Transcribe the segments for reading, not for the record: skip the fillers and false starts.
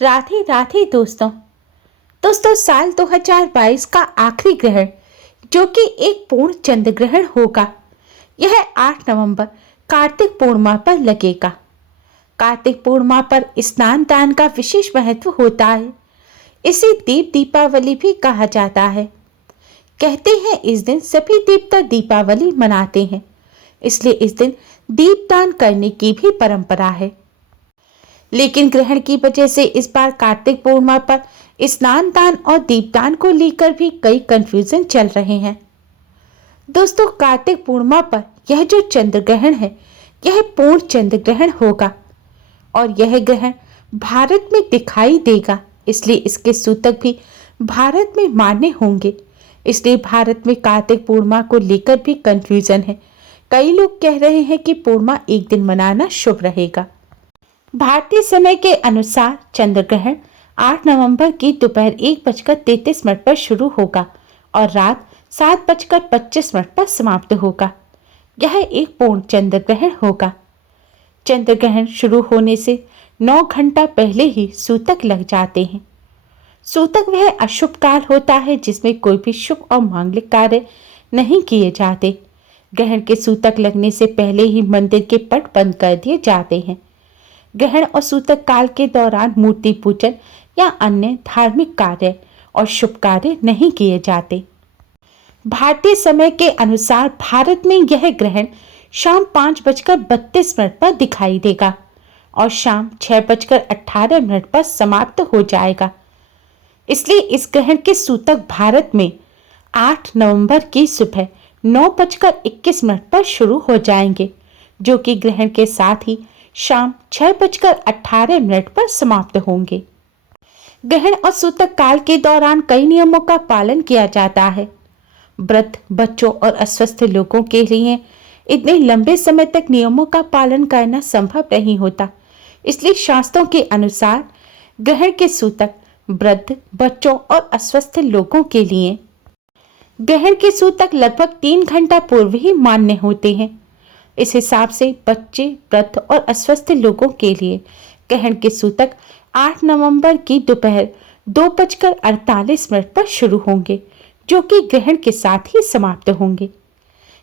राधे राधे दोस्तों। साल 2022 का आखिरी ग्रहण जो कि एक पूर्ण चंद्र ग्रहण होगा, यह 8 नवंबर कार्तिक पूर्णिमा पर लगेगा। कार्तिक पूर्णिमा पर स्नान दान का विशेष महत्व होता है। इसे दीप दीपावली भी कहा जाता है। कहते हैं इस दिन सभी देवता दीपावली मनाते हैं, इसलिए इस दिन दीपदान करने की भी परंपरा है। लेकिन ग्रहण की वजह से इस बार कार्तिक पूर्णिमा पर स्नान दान और दीपदान को लेकर भी कई कंफ्यूजन चल रहे हैं। दोस्तों, कार्तिक पूर्णिमा पर यह जो चंद्र ग्रहण है, यह पूर्ण चंद्र ग्रहण होगा और यह ग्रहण भारत में दिखाई देगा, इसलिए इसके सूतक भी भारत में मान्य होंगे। इसलिए भारत में कार्तिक पूर्णिमा को लेकर भी कंफ्यूजन है। कई लोग कह रहे हैं कि पूर्णिमा एक दिन मनाना शुभ रहेगा। भारतीय समय के अनुसार चंद्र ग्रहण 8 नवंबर की दोपहर 1:33 पर शुरू होगा और रात 7:25 पर समाप्त होगा। यह एक पूर्ण चंद्र ग्रहण होगा। चंद्र ग्रहण शुरू होने से 9 घंटा पहले ही सूतक लग जाते हैं। सूतक वह अशुभ काल होता है जिसमें कोई भी शुभ और मांगलिक कार्य नहीं किए जाते। ग्रहण के सूतक लगने से पहले ही मंदिर के पट बंद कर दिए जाते हैं। ग्रहण और सूतक काल के दौरान मूर्ति पूजन या अन्य धार्मिक कार्य और शुभ कार्य नहीं किए जाते। भारतीय समय के अनुसार भारत में यह ग्रहण शाम 5:32 पर दिखाई देगा और शाम 6:18 पर समाप्त हो जाएगा। इसलिए इस ग्रहण के सूतक भारत में 8 नवंबर की सुबह 9:21 पर शुरू हो जाएंगे, जो कि ग्रहण के साथ ही शाम 6:18 पर समाप्त होंगे। ग्रहण और सूतक काल के दौरान कई नियमों का पालन किया जाता है। वृद्ध, बच्चों और अस्वस्थ लोगों के लिए इतने लंबे समय तक नियमों का पालन करना संभव नहीं होता। इसलिए शास्त्रों के अनुसार ग्रहण के सूतक वृद्ध, बच्चों और अस्वस्थ लोगों के लिए ग्रहण के सूतक लगभग 3 घंटा पूर्व ही मान्य होते हैं। इस हिसाब से बच्चे, वृद्ध और अस्वस्थ लोगों के लिए ग्रहण के सूतक 8 नवंबर की दोपहर 2:48 पर शुरू होंगे, जो कि ग्रहण के साथ ही समाप्त होंगे।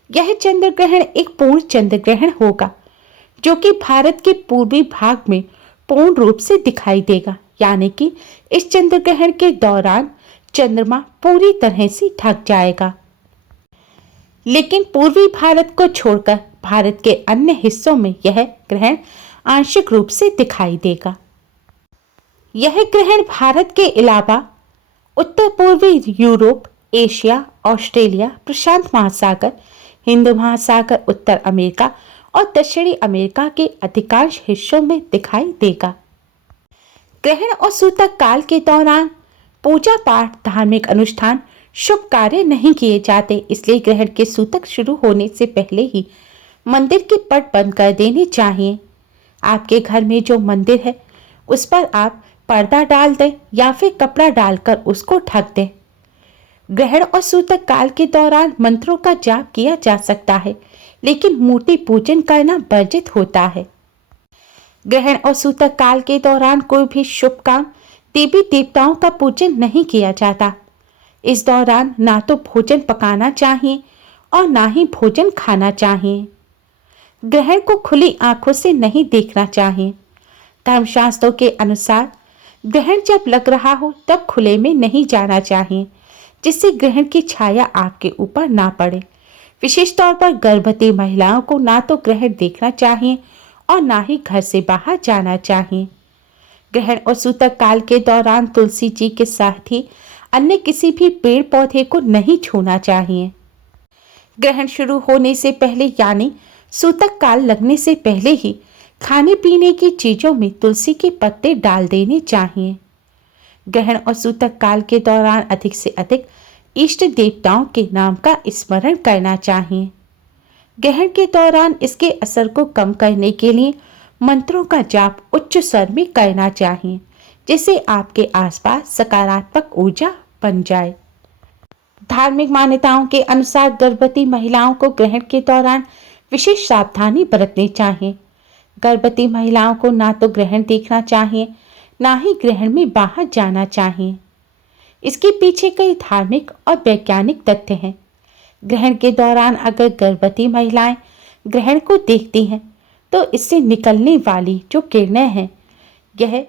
यह चंद्र ग्रहण एक पूर्ण चंद्र ग्रहण होगा, जो कि भारत के पूर्वी भाग में पूर्ण रूप से दिखाई देगा, यानी कि इस चंद्र ग्रहण के दौरान चंद्रमा पूरी तरह से ढक जाएगा। लेकिन पूर्वी भारत को छोड़कर भारत के अन्य हिस्सों में यह ग्रहण आंशिक रूप से दिखाई देगा। यह ग्रहण भारत के अलावा उत्तर पूर्वी यूरोप, एशिया, ऑस्ट्रेलिया, प्रशांत महासागर, हिंद महासागर, उत्तर अमेरिका और दक्षिणी अमेरिका के अधिकांश हिस्सों में दिखाई देगा। ग्रहण और सूतक काल के दौरान पूजा पाठ, धार्मिक अनुष्ठान, शुभ कार्य नहीं किए जाते। इसलिए ग्रहण के सूतक शुरू होने से पहले ही मंदिर के पट बंद कर देने चाहिए। आपके घर में जो मंदिर है उस पर आप पर्दा डाल दें या फिर कपड़ा डालकर उसको ढक दें। ग्रहण और सूतक काल के दौरान मंत्रों का जाप किया जा सकता है, लेकिन मूर्ति पूजन करना वर्जित होता है। ग्रहण और सूतक काल के दौरान कोई भी शुभ काम, देवी देवताओं का पूजन नहीं किया जाता। इस दौरान ना तो भोजन पकाना चाहिए और ना ही भोजन खाना चाहिए। ग्रहण को खुली आंखों से नहीं देखना चाहिए। धर्मशास्त्रों के अनुसार ग्रहण जब लग रहा हो तब खुले में नहीं जाना चाहिए, जिससे ग्रहण की छाया आपके ऊपर ना पड़े। विशेष तौर पर गर्भवती महिलाओं को ना तो ग्रहण देखना चाहिए और ना ही घर से बाहर जाना चाहिए। ग्रहण और सूतक काल के दौरान तुलसी जी के साथ ही अन्य किसी भी पेड़ पौधे को नहीं छूना चाहिए। ग्रहण शुरू होने से पहले यानी सूतक काल लगने से पहले ही खाने पीने की चीजों में तुलसी के पत्ते डाल देने चाहिए। ग्रहण और सूतक काल के दौरान अधिक से अधिक इष्ट देवताओं के नाम का स्मरण करना चाहिए। ग्रहण के दौरान इसके असर को कम करने के लिए मंत्रों का जाप उच्च स्वर में करना चाहिए, जिससे आपके आसपास सकारात्मक ऊर्जा बन जाए। धार्मिक मान्यताओं के अनुसार गर्भवती महिलाओं को ग्रहण के दौरान विशेष सावधानी बरतनी चाहिए। गर्भवती महिलाओं को ना तो ग्रहण देखना चाहिए, ना ही ग्रहण में बाहर जाना चाहिए। इसके पीछे कई धार्मिक और वैज्ञानिक तथ्य हैं। ग्रहण के दौरान अगर गर्भवती महिलाएं ग्रहण को देखती हैं तो इससे निकलने वाली जो किरणें हैं यह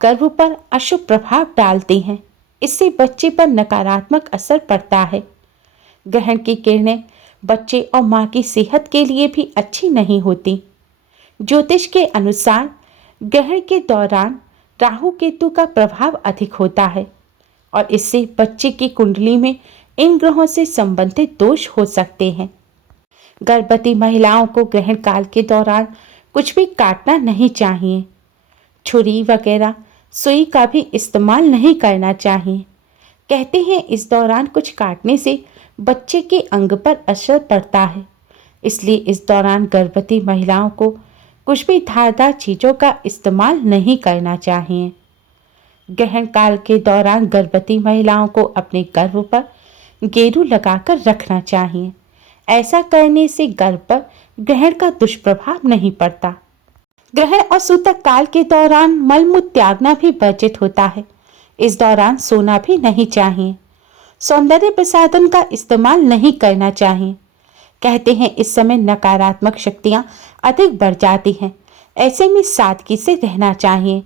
गर्भ पर अशुभ प्रभाव डालती हैं। इससे बच्चे पर नकारात्मक असर पड़ता है। ग्रहण की किरणें बच्चे और मां की सेहत के लिए भी अच्छी नहीं होती। ज्योतिष के अनुसार ग्रहण के दौरान राहु केतु का प्रभाव अधिक होता है और इससे बच्चे की कुंडली में इन ग्रहों से संबंधित दोष हो सकते हैं। गर्भवती महिलाओं को ग्रहण काल के दौरान कुछ भी काटना नहीं चाहिए। छुरी वगैरह सुई का भी इस्तेमाल नहीं करना चाहिए। कहते हैं इस दौरान कुछ काटने से बच्चे के अंग पर असर पड़ता है, इसलिए इस दौरान गर्भवती महिलाओं को कुछ भी धारदार चीज़ों का इस्तेमाल नहीं करना चाहिए। ग्रहण काल के दौरान गर्भवती महिलाओं को अपने गर्भ पर गेरू लगाकर रखना चाहिए। ऐसा करने से गर्भ पर ग्रहण का दुष्प्रभाव नहीं पड़ता। ग्रहण और सूतक काल के दौरान मलमूत्र त्यागना भी वर्जित होता है। इस दौरान सोना भी नहीं चाहिए। सौंदर्य प्रसाधन का इस्तेमाल नहीं करना चाहिए। कहते हैं इस समय नकारात्मक शक्तियां अधिक बढ़ जाती हैं। ऐसे में सादगी से रहना चाहिए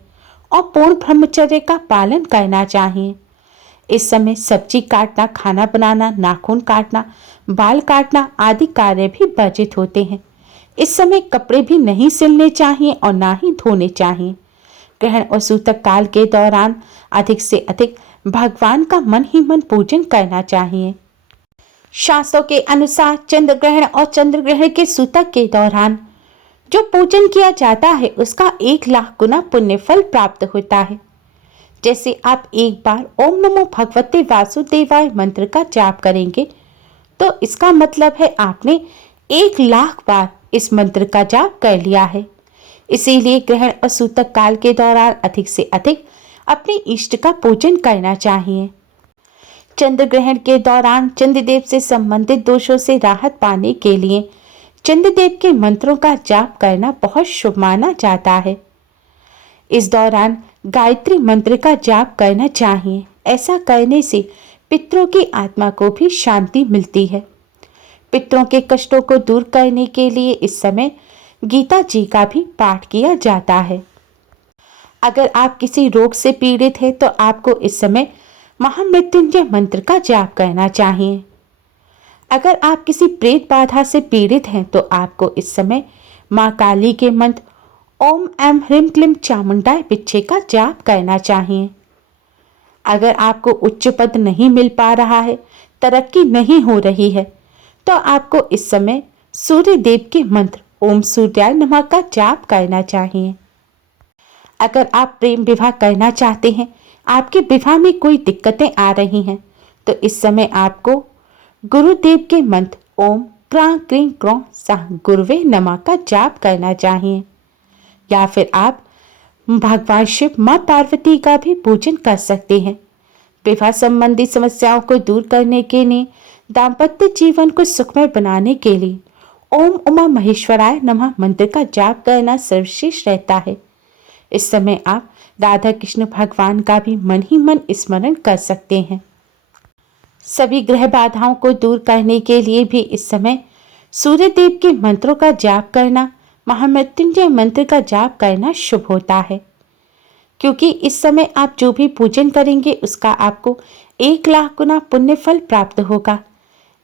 और पूर्ण ब्रह्मचर्य का पालन करना चाहिए। इस समय सब्जी काटना, खाना बनाना, नाखून काटना, बाल काटना आदि कार्य भी वर्जित होते हैं। इस समय कपड़े भी नहीं सिलने चाहिए और ना ही धोने चाहिए। ग्रहण और सूतक काल के दौरान अधिक से अधिक भगवान का मन ही मन पूजन करना चाहिए। शास्त्रों के अनुसार चंद्र ग्रहण और चंद्र ग्रहण के सूतक के दौरान जो पूजन किया जाता है उसका 1,00,000 गुना पुण्य फल प्राप्त होता है। जैसे आप एक बार ओम नमो भगवते वासुदेवाय मंत्र का जाप करेंगे तो इसका मतलब है आपने 1,00,000 बार इस मंत्र का जाप कर लिया है। इसीलिए ग्रहण और सूतक काल के दौरान अधिक से अधिक अपने इष्ट का पूजन करना चाहिए। चंद्र ग्रहण के दौरान चंद्रदेव से संबंधित दोषों से राहत पाने के लिए चंद्रदेव के मंत्रों का जाप करना बहुत शुभ माना जाता है। इस दौरान गायत्री मंत्र का जाप करना चाहिए। ऐसा करने से पितरों की आत्मा को भी शांति मिलती है। पितरों के कष्टों को दूर करने के लिए इस समय गीता जी का भी पाठ किया जाता है। अगर आप किसी रोग से पीड़ित हैं तो आपको इस समय महामृत्युंजय मंत्र का जाप करना चाहिए। अगर आप किसी प्रेत बाधा से पीड़ित हैं तो आपको इस समय माँ काली के मंत्र ओम ऐं ह्रीं क्लीं चामुंडाय विच्चे का जाप करना चाहिए। अगर आपको उच्च पद नहीं मिल पा रहा है, तरक्की नहीं हो रही है, तो आपको इस समय सूर्य देव के मंत्र ओम सूर्याय नमः का जाप करना चाहिए। अगर आप प्रेम विवाह करना चाहते हैं, आपके विवाह में कोई दिक्कतें आ रही हैं, तो इस समय आपको गुरुदेव के मंत्र ओम क्रां क्रीं क्रों सः गुरुवे नमः का जाप करना चाहिए। या फिर आप भगवान शिव, माँ पार्वती का भी पूजन कर सकते हैं। विवाह संबंधी समस्याओं को दूर करने के लिए, दाम्पत्य जीवन को सुखमय बनाने के लिए ओम उमा महेश्वराय नमः मंत्र का जाप करना सर्वश्रेष्ठ रहता है। इस समय आप राधा कृष्ण भगवान का भी मन ही मन स्मरण कर सकते हैं। सभी ग्रह बाधाओं को दूर करने के लिए भी इस समय सूर्य देव के मंत्रों का जाप करना, महामृत्युंजय मंत्र का जाप करना शुभ होता है, क्योंकि इस समय आप जो भी पूजन करेंगे उसका आपको 1,00,000 गुना पुण्य फल प्राप्त होगा।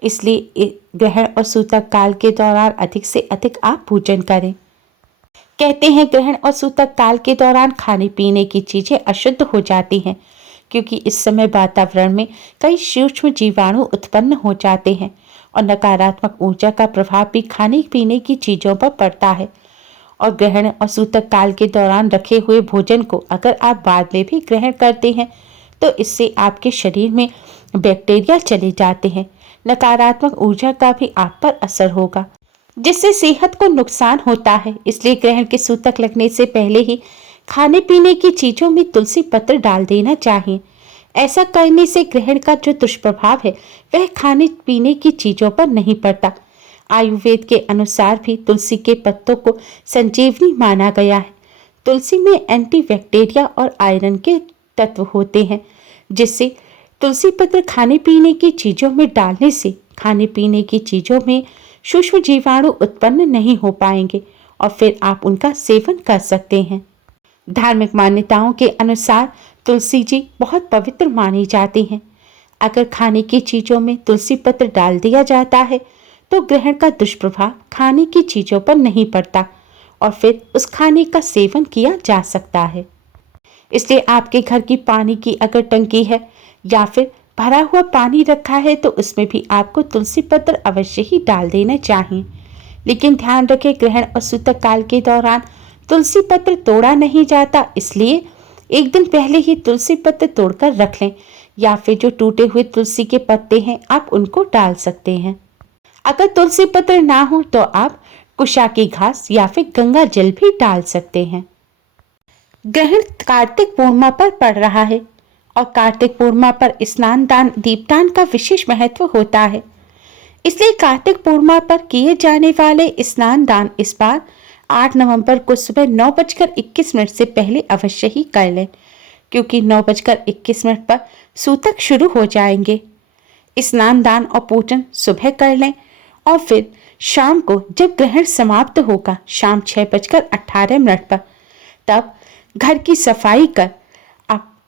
इसलिए ग्रहण और सूतक काल के दौरान अधिक से अधिक आप पूजन करें। कहते हैं ग्रहण और सूतक काल के दौरान खाने पीने की चीजें अशुद्ध हो जाती हैं, क्योंकि इस समय वातावरण में कई सूक्ष्म जीवाणु उत्पन्न हो जाते हैं और नकारात्मक ऊर्जा का प्रभाव भी खाने पीने की चीज़ों पर पड़ता है। और ग्रहण और सूतक काल के दौरान रखे हुए भोजन को अगर आप बाद में भी ग्रहण करते हैं तो इससे आपके शरीर में बैक्टीरिया चले जाते हैं, नकारात्मक ऊर्जा का भी आप पर असर होगा, जिससे सेहत को नुकसान होता है। इसलिए ग्रहण के सूतक लगने से पहले ही खाने पीने की चीज़ों में तुलसी पत्र डाल देना चाहिए। ऐसा करने से ग्रहण का जो दुष्प्रभाव है वह खाने पीने की चीज़ों पर नहीं पड़ता। आयुर्वेद के अनुसार भी तुलसी के पत्तों को संजीवनी माना गया है। तुलसी में एंटीबैक्टीरिया और आयरन के तत्व होते हैं, जिससे तुलसी पत्र खाने पीने की चीज़ों में डालने से खाने पीने की चीज़ों में सूक्ष्म जीवाणु उत्पन्न नहीं हो पाएंगे और फिर आप उनका सेवन कर सकते हैं। धार्मिक मान्यताओं के अनुसार तुलसी जी बहुत पवित्र मानी जाती हैं। अगर खाने की चीज़ों में तुलसी पत्र डाल दिया जाता है तो ग्रहण का दुष्प्रभाव खाने की चीज़ों पर नहीं पड़ता और फिर उस खाने का सेवन किया जा सकता है। इसलिए आपके घर की पानी की अगर टंकी है या फिर भरा हुआ पानी रखा है तो उसमें भी आपको तुलसी पत्र अवश्य ही डाल देना चाहिए। लेकिन ध्यान रखें, ग्रहण और सूतक काल के दौरान तुलसी पत्र तोड़ा नहीं जाता, इसलिए एक दिन पहले ही तुलसी पत्र तोड़कर रख लें या फिर जो टूटे हुए तुलसी के पत्ते हैं आप उनको डाल सकते हैं। अगर तुलसी पत्र ना हो तो आप कुशा की घास या फिर गंगा जल भी डाल सकते हैं। ग्रहण कार्तिक पूर्णिमा पर पड़ रहा है और कार्तिक पूर्णिमा पर स्नान दान दीपदान का विशेष महत्व होता है। इसलिए कार्तिक पूर्णिमा पर किए जाने वाले स्नान दान इस बार 8 नवंबर को सुबह 9:21 से पहले अवश्य ही कर लें, क्योंकि 9:21 पर सूतक शुरू हो जाएंगे। स्नान दान और पूजन सुबह कर लें और फिर शाम को जब ग्रहण समाप्त होगा शाम 6:18 पर, तब घर की सफाई कर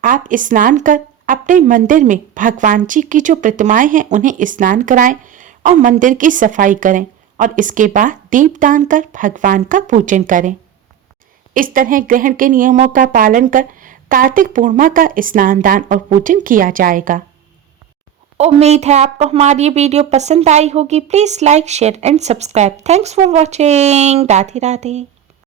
आप स्नान कर अपने मंदिर में भगवान जी की जो प्रतिमाएं हैं उन्हें स्नान कराएं और मंदिर की सफाई करें और इसके बाद दीपदान कर भगवान का पूजन करें। इस तरह ग्रहण के नियमों का पालन कर कार्तिक पूर्णिमा का स्नान दान और पूजन किया जाएगा। उम्मीद है आपको हमारी ये वीडियो पसंद आई होगी। Please like, share and subscribe. Thanks for watching. Radhe Radhe.